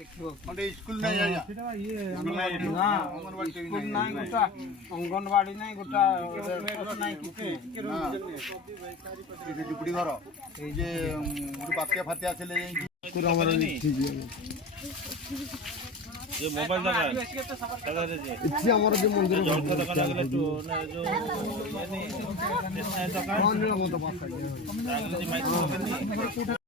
स्कूल नहीं आया स्कूल नहीं गोटा अंगनवाड़ी नहीं गोटा नहीं झुपड़ी घर ये बात्या फात्या से ले ये मोबाइल दगा इच्छा हमारा जो मंदिर जल का दगा लागले तो ना जो यानी स्टेशनरी दगा कौन लोग तो बात कर लागले माइक